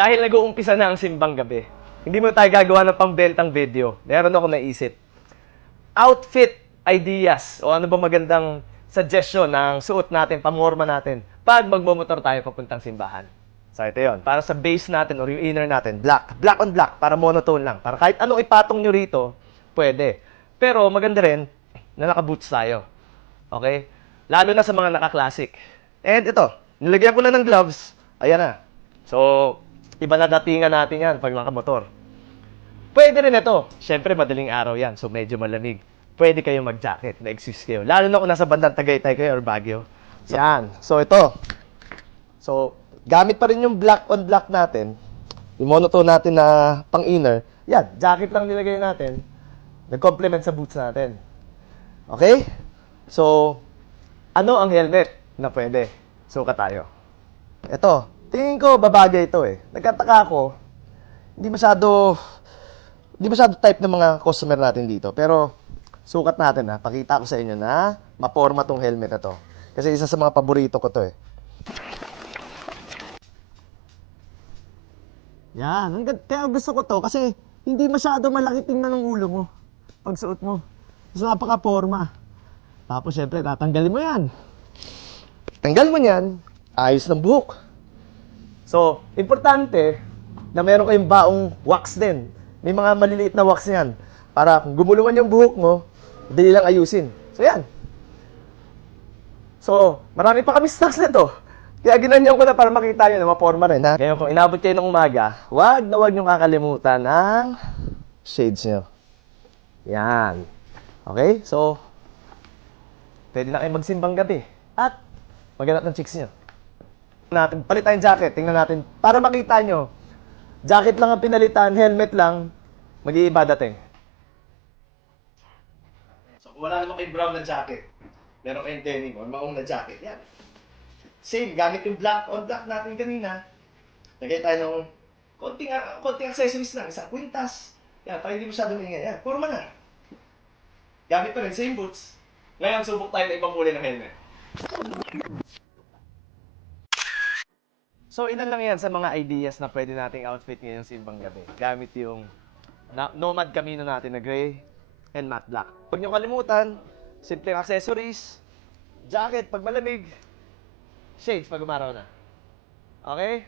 Dahil nag-uumpisa na ang simbang gabi, hindi mo tayo gagawa ng pambentang video. Meron ako naisip. Outfit ideas o ano ba magandang suggestion ng suot natin, pamorma natin pag magmomotor tayo papuntang simbahan. So ito yun, para sa base natin or yung inner natin, black. Black on black, para monotone lang. Para kahit anong ipatong nyo rito, pwede. Pero maganda rin na naka-boots tayo. Okay? Lalo na sa mga naka-classic. And ito, nilagyan ko na ng gloves. Ayan na. So, iba na datingan natin yan pag nakamotor. Pwede rin ito. Siyempre, madaling araw yan. So, medyo malamig. Pwede kayong mag-jacket. Na-excuse kayo. Lalo na kung nasa bandang Tagaytay kayo or Baguio. Yan. So, ito. So, gamit pa rin yung black on black natin. Yung monotone natin na pang-inner. Yan. Jacket lang nilagay natin. Nag-complement sa boots natin. Okay? So, ano ang helmet na pwede? Sukat tayo. Ito. Tingin ko, babagay ito eh. Nagkataka ako, hindi masyado type ng mga customer natin dito. Pero, sukat natin ha. Pakita ko sa inyo na maporma tong helmet na to. Kasi isa sa mga paborito ko to eh. Yan. Kaya gusto ko to kasi hindi masyado malaki tingnan ng ulo mo pag suot mo. Mas napaka-porma. Tapos syempre, tatanggalin mo yan. Tanggal mo yan, ayos ng buhok. So, importante na meron kayong baong wax din. May mga maliliit na wax yan. Para kung gumuluhan yung buhok mo, dali lang ayusin. So, yan. So, marami pa kami stocks na to. Kaya ginanyan ko na para makita nyo na maporma rin, ha? Kaya kung inabot kayo ng umaga, wag nyo kakalimutan ang shades nyo. Yan. Okay? So, pwede na kayo magsimbang gabi. At, maghanap ng chicks nyo. Palit tayong jacket, tingnan natin. Para makita nyo, jacket lang ang pinalitan, helmet lang, mag-iiba dating. So kung wala naman kayong brown na jacket, meron kayong denim or maong na jacket, yan. Same, gamit yung black on black natin kanina. Lagay tayo ng konting accessories lang, isang kwintas. Yan, para hindi masyadong ingay. Yan, forma na. Gamit pa rin, same boots. Ngayon, subok tayo ng ibang kulay ng helmet. So, ilan lang yan sa mga ideas na pwede nating outfit ngayong simbang gabi. Gamit yung Nomad Camino natin na gray and matte black. Huwag niyo kalimutan, simpleng accessories, jacket pag malamig, shades pag umaraw na. Okay?